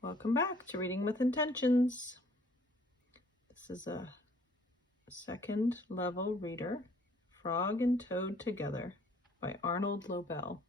Welcome back to Reading with Intentions. This is a second level reader, Frog and Toad Together by Arnold Lobel.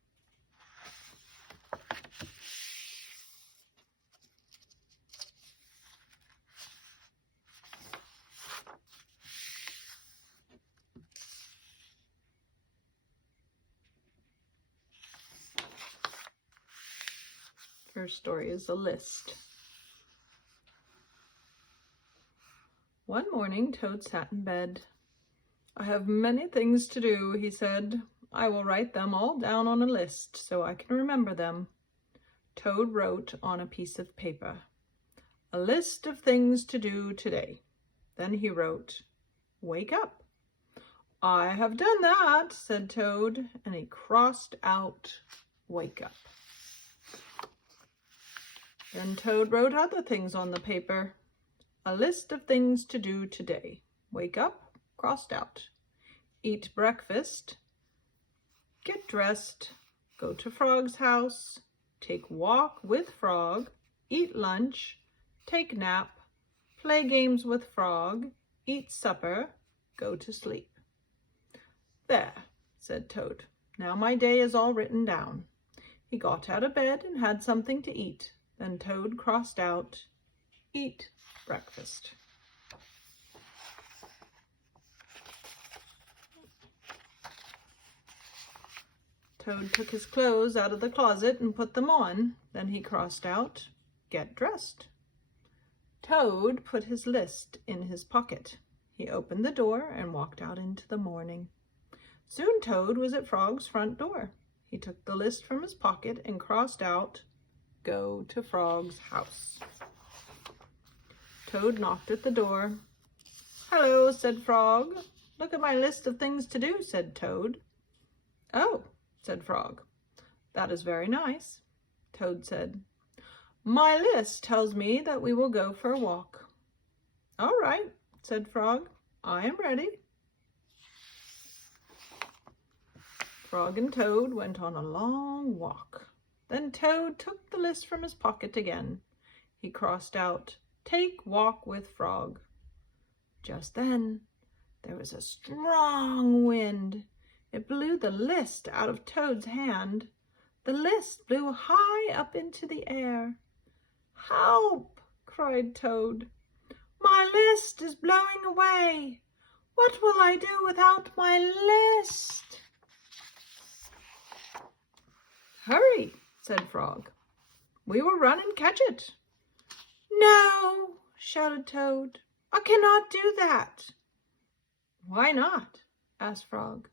First story is a list. One morning, Toad sat in bed. "I have many things to do," he said. "I will write them all down on a list so I can remember them." Toad wrote on a piece of paper, "A list of things to do today." Then he wrote, "Wake up." "I have done that," said Toad, and he crossed out "wake up." Then Toad wrote other things on the paper. "A list of things to do today. Wake up," crossed out. "Eat breakfast. Get dressed. Go to Frog's house. Take walk with Frog. Eat lunch. Take nap. Play games with Frog. Eat supper. Go to sleep." "There," said Toad. "Now my day is all written down." He got out of bed and had something to eat. Then Toad crossed out, "Eat breakfast." Toad took his clothes out of the closet and put them on. Then he crossed out, "Get dressed." Toad put his list in his pocket. He opened the door and walked out into the morning. Soon Toad was at Frog's front door. He took the list from his pocket and crossed out, "Go to Frog's house." Toad knocked at the door. "Hello," said Frog. "Look at my list of things to do," said Toad. "Oh," said Frog. "That is very nice." Toad said, "My list tells me that we will go for a walk." "All right," said Frog. "I am ready." Frog and Toad went on a long walk. Then Toad took the list from his pocket again. He crossed out, "Take walk with Frog." Just then, there was a strong wind. It blew the list out of Toad's hand. The list blew high up into the air. "Help!" cried Toad. "My list is blowing away. What will I do without my list?" "Hurry," said Frog. "We will run and catch it." "No," shouted Toad. "I cannot do that." "Why not?" asked Frog.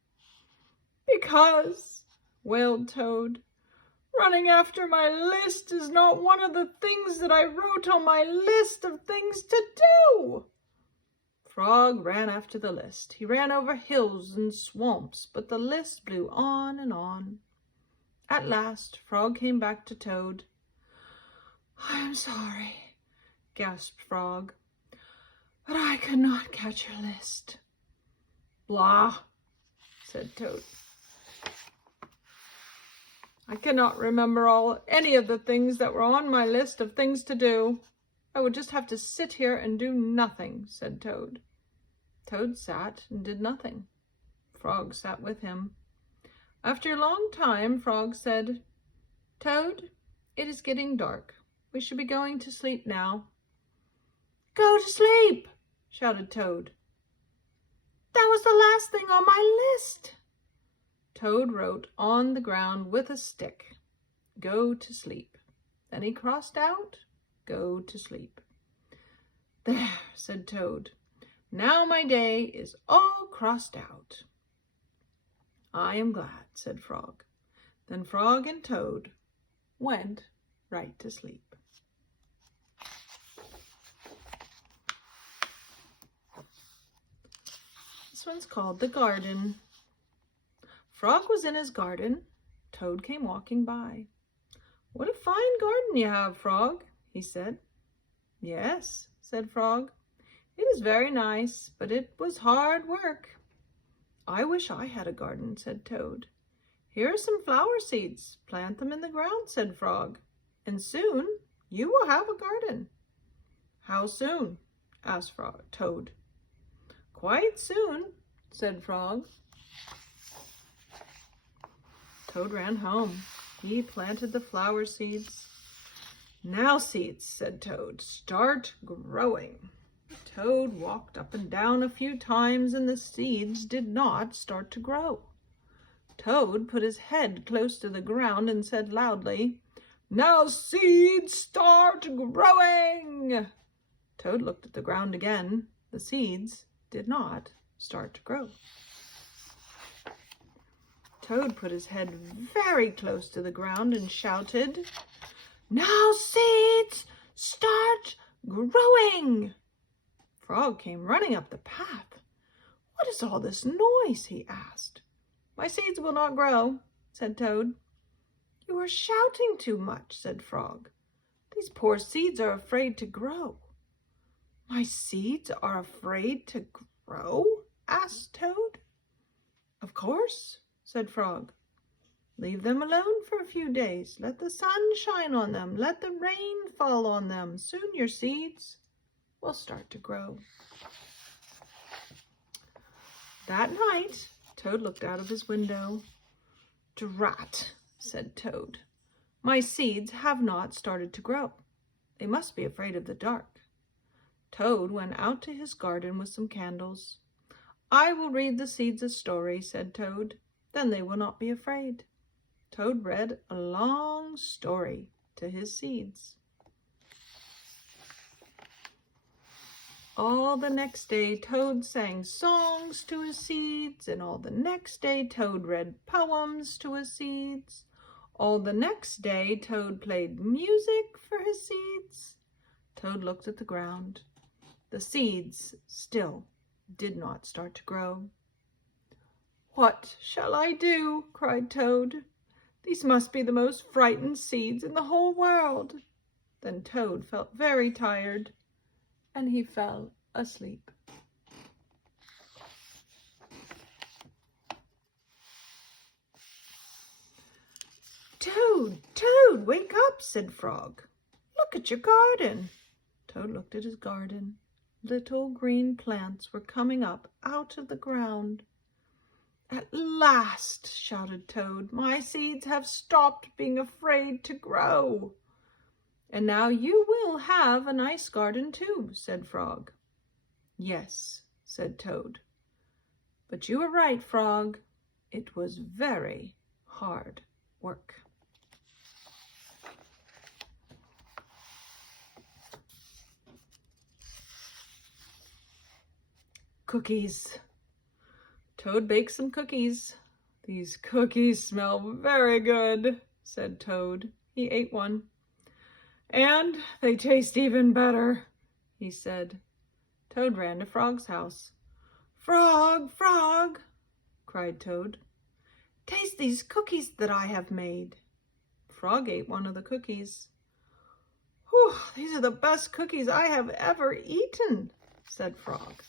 "Because," wailed Toad, "running after my list is not one of the things that I wrote on my list of things to do." Frog ran after the list. He ran over hills and swamps, but the list blew on and on. At last, Frog came back to Toad. "I am sorry," gasped Frog, "but I could not catch your list." "Blah," said Toad. "I cannot remember any of the things that were on my list of things to do. I would just have to sit here and do nothing," said Toad. Toad sat and did nothing. Frog sat with him. After a long time, Frog said, "Toad, it is getting dark. We should be going to sleep now." "Go to sleep!" shouted Toad. "That was the last thing on my list." Toad wrote on the ground with a stick, "Go to sleep." Then he crossed out, "Go to sleep." "There," said Toad. "Now my day is all crossed out." "I am glad," said Frog. Then Frog and Toad went right to sleep. This one's called The Garden. Frog was in his garden. Toad came walking by. "What a fine garden you have, Frog," he said. "Yes," said Frog. "It is very nice, but it was hard work." "I wish I had a garden," said Toad. "Here are some flower seeds. Plant them in the ground," said Frog, "and soon You will have a garden." "How soon?" asked Toad. "Quite soon," said Frog. Toad ran home. He planted the flower seeds. "Now, seeds," said Toad, "start growing." Toad walked up and down a few times, and the seeds did not start to grow. Toad put his head close to the ground and said loudly, "Now, seeds, start growing." Toad looked at the ground again. The seeds did not start to grow. Toad put his head very close to the ground and shouted, "Now, seeds, start growing." Frog came running up the path. "What is all this noise?" he asked. "My seeds will not grow," said Toad. "You are shouting too much," said Frog. "These poor seeds are afraid to grow." "My seeds are afraid to grow?" asked Toad. "Of course," said Frog. "Leave them alone for a few days. Let the sun shine on them. Let the rain fall on them. Soon your seeds will start to grow." That night, Toad looked out of his window. "Drat," said Toad. "My seeds have not started to grow. They must be afraid of the dark." Toad went out to his garden with some candles. "I will read the seeds a story," said Toad. "Then they will not be afraid." Toad read a long story to his seeds. All the next day, Toad sang songs to his seeds, and all the next day, Toad read poems to his seeds. All the next day, Toad played music for his seeds. Toad looked at the ground. The seeds still did not start to grow. "What shall I do?" cried Toad. "These must be the most frightened seeds in the whole world." Then Toad felt very tired, and he fell asleep. "Toad, Toad, wake up," said Frog. "Look at your garden." Toad looked at his garden. Little green plants were coming up out of the ground. "At last," shouted Toad, "my seeds have stopped being afraid to grow." "And now you will have a nice garden too," said Frog. "Yes," said Toad. "But you were right, Frog. It was very hard work." Cookies. Toad baked some cookies. "These cookies smell very good," said Toad. He ate one. "And they taste even better," he said. Toad ran to Frog's house. "Frog, Frog," cried Toad, "taste these cookies that I have made." Frog ate one of the cookies. "Whew, these are the best cookies I have ever eaten," said Frog.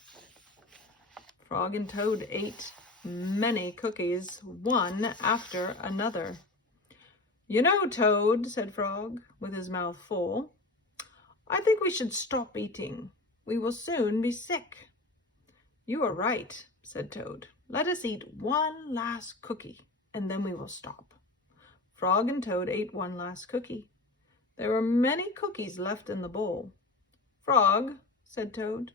Frog and Toad ate many cookies, one after another. "You know, Toad," said Frog, with his mouth full, "I think we should stop eating. We will soon be sick." "You are right," said Toad. "Let us eat one last cookie, and then we will stop." Frog and Toad ate one last cookie. There were many cookies left in the bowl. "Frog," said Toad,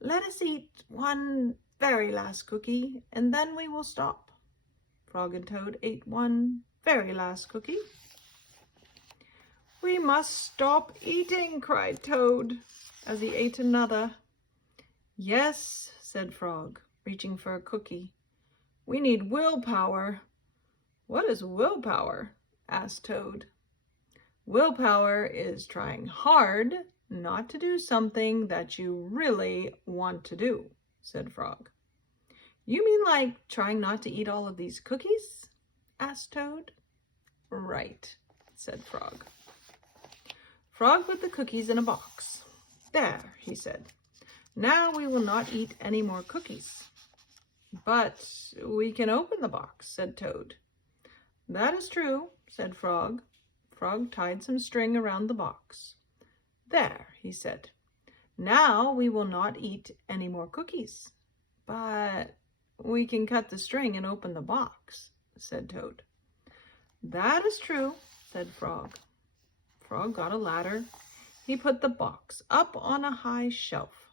"let us eat one very last cookie, and then we will stop." Frog and Toad ate one very last cookie. "We must stop eating," cried Toad, as he ate another. "Yes," said Frog, reaching for a cookie. "We need willpower." "What is willpower?" asked Toad. "Willpower is trying hard not to do something that you really want to do," said Frog. "You mean like trying not to eat all of these cookies?" asked Toad. "Right," said Frog. Frog put the cookies in a box. "There," he said. "Now we will not eat any more cookies." "But we can open the box," said Toad. "That is true," said Frog. Frog tied some string around the box. "There," he said. "Now we will not eat any more cookies." "But we can cut the string and open the box," said Toad. "That is true," said Frog. Frog got a ladder. He put the box up on a high shelf.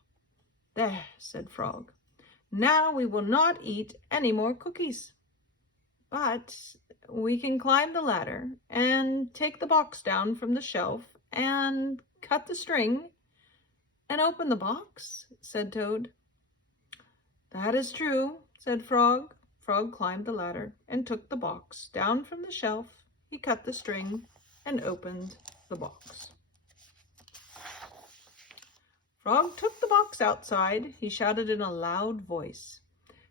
"There," said Frog. "Now we will not eat any more cookies. But we can climb the ladder and take the box down from the shelf and cut the string and open the box," said Toad. "That is true," said Frog. Frog climbed the ladder and took the box down from the shelf. He cut the string and opened the box. Frog took the box outside. He shouted in a loud voice,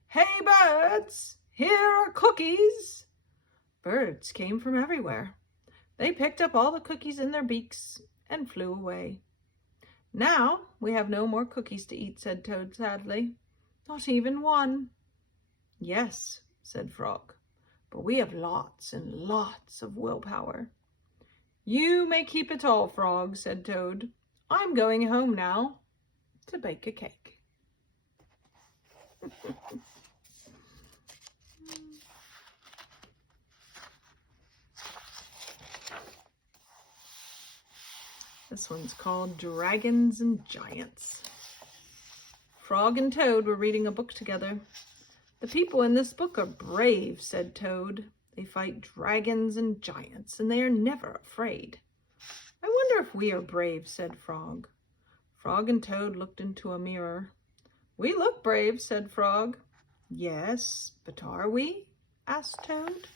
"Hey, birds! Here are cookies!" Birds came from everywhere. They picked up all the cookies in their beaks and flew away. "Now we have no more cookies to eat," said Toad sadly. "Not even one." "Yes," said Frog, "but we have lots and lots of willpower." "You may keep it all, Frog," said Toad. "I'm going home now to bake a cake." This one's called Dragons and Giants. Frog and Toad were reading a book together. "The people in this book are brave," said Toad. "They fight dragons and giants, and they are never afraid." "I wonder if we are brave," said Frog. Frog and Toad looked into a mirror. "We look brave," said Frog. "Yes, but are we?" asked Toad.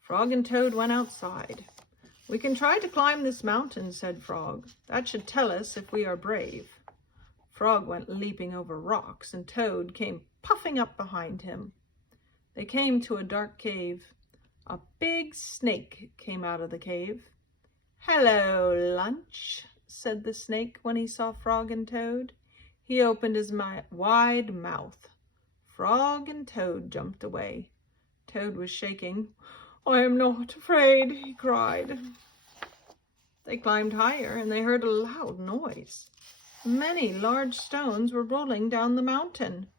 Frog and Toad went outside. "We can try to climb this mountain," said Frog. "That should tell us if we are brave." Frog went leaping over rocks, and Toad came puffing up behind him. They came to a dark cave. A big snake came out of the cave. "Hello, Lunch," said the snake when he saw Frog and Toad. He opened his wide mouth. Frog and Toad jumped away. Toad was shaking. "I am not afraid," he cried. They climbed higher, and they heard a loud noise. Many large stones were rolling down the mountain.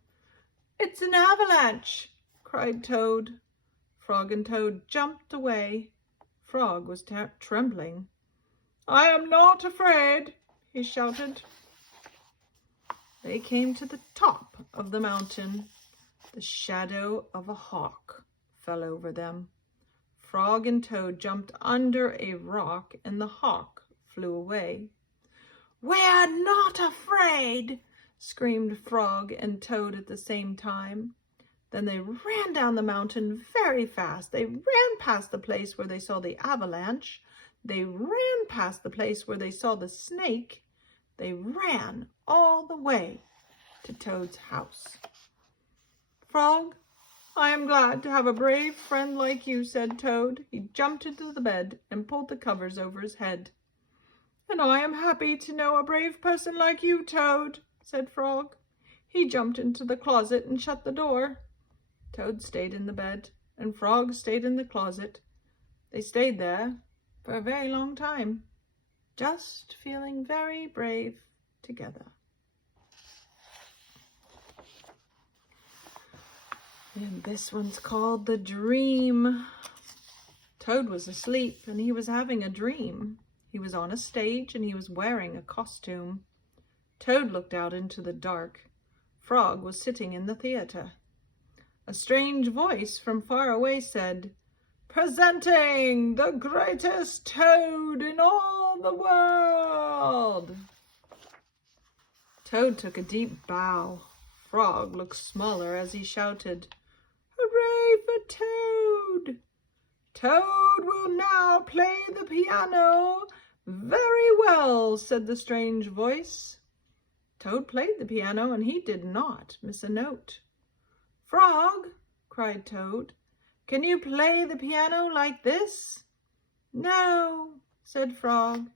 "It's an avalanche!" cried Toad. Frog and Toad jumped away. Frog was trembling. "I am not afraid," he shouted. They came to the top of the mountain. The shadow of a hawk fell over them. Frog and Toad jumped under a rock, and the hawk flew away. "We're not afraid!" screamed Frog and Toad at the same time. Then they ran down the mountain very fast. They ran past the place where they saw the avalanche. They ran past the place where they saw the snake. They ran all the way to Toad's house. "Frog, I am glad to have a brave friend like you," said Toad. He jumped into the bed and pulled the covers over his head. "And I am happy to know a brave person like you, Toad," said Frog. He jumped into the closet and shut the door. Toad stayed in the bed, and Frog stayed in the closet. They stayed there for a very long time, just feeling very brave together. And this one's called The Dream. Toad was asleep, and he was having a dream. He was on a stage, and he was wearing a costume. Toad looked out into the dark. Frog was sitting in the theater. A strange voice from far away said, "Presenting the greatest Toad in all the world." Toad took a deep bow. Frog looked smaller as he shouted, "Hooray for Toad! Toad will now play the piano very well," said the strange voice. Toad played the piano, and he did not miss a note. "Frog," cried Toad, "can you play the piano like this?" "No," said Frog.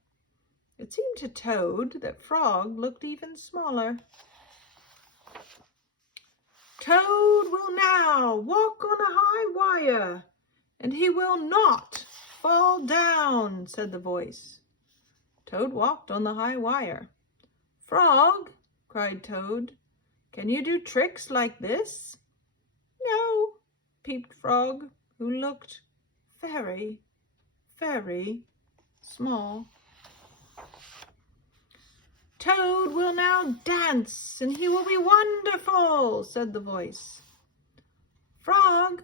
It seemed to Toad that Frog looked even smaller. "Toad will now walk on a high wire, and he will not fall down, said the voice. Toad walked on the high wire. Frog, cried Toad, can you do tricks like this? No, peeped Frog, who looked very, very small. Toad will now dance, and he will be wonderful, said the voice. Frog,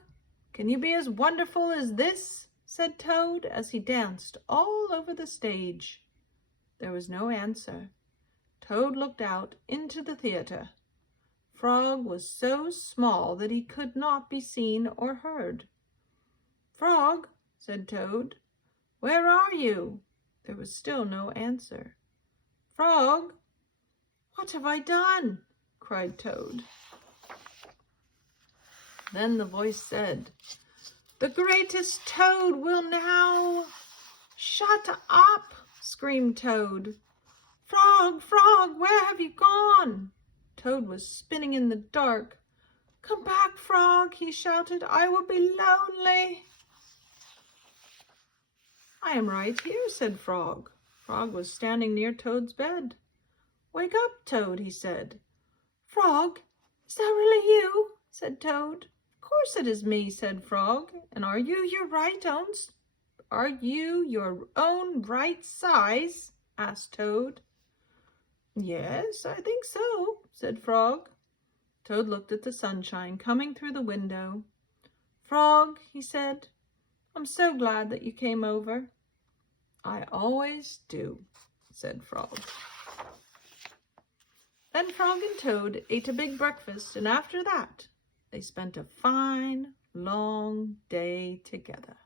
can you be as wonderful as this? Said Toad as he danced all over the stage. There was no answer. Toad looked out into the theater. Frog was so small that he could not be seen or heard. Frog, said Toad, where are you? There was still no answer. Frog, what have I done? Cried Toad. Then the voice said, the greatest Toad will now... Shut up, screamed Toad. Frog, Frog, where have you gone? Toad was spinning in the dark. Come back, Frog, he shouted. I will be lonely. I am right here, said Frog. Frog was standing near Toad's bed. Wake up, Toad, he said. Frog, is that really you? Said Toad. Of course it is me, said Frog. And are you your own right size? Asked Toad. Yes, I think so, said Frog. Toad looked at the sunshine coming through the window. Frog, he said, I'm so glad that you came over. I always do, said Frog. Then Frog and Toad ate a big breakfast, and after that, they spent a fine, long day together.